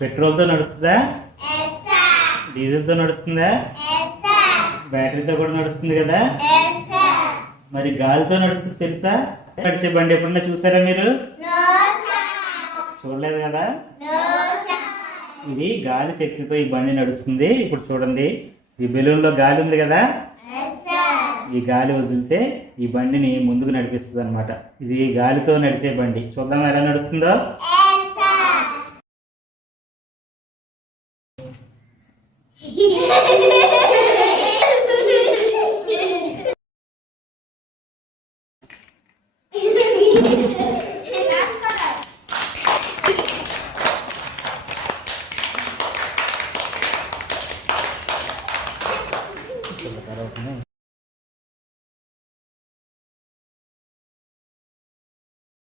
పెట్రోల్తో నడుస్తుందా? డీజిల్తో నడుస్తుందా? బ్యాటరీతో కూడా నడుస్తుంది కదా? మరి గాలితో నడుస్తుంది తెలుసా? నడిచే బండి ఎప్పుడన్నా చూసారా మీరు? చూడలేదు కదా? ఇది గాలి శక్తితో ఈ బండి నడుస్తుంది. ఇప్పుడు చూడండి. ఈ బెలూన్లో గాలి ఉంది కదా? ఈ గాలి వదిలితే ఈ బండిని ముందుకు నడిపిస్తుంది అనమాట ఇది గాలితో నడిచే బండి. చూద్దాం ఎలా నడుస్తుందో? Gracias.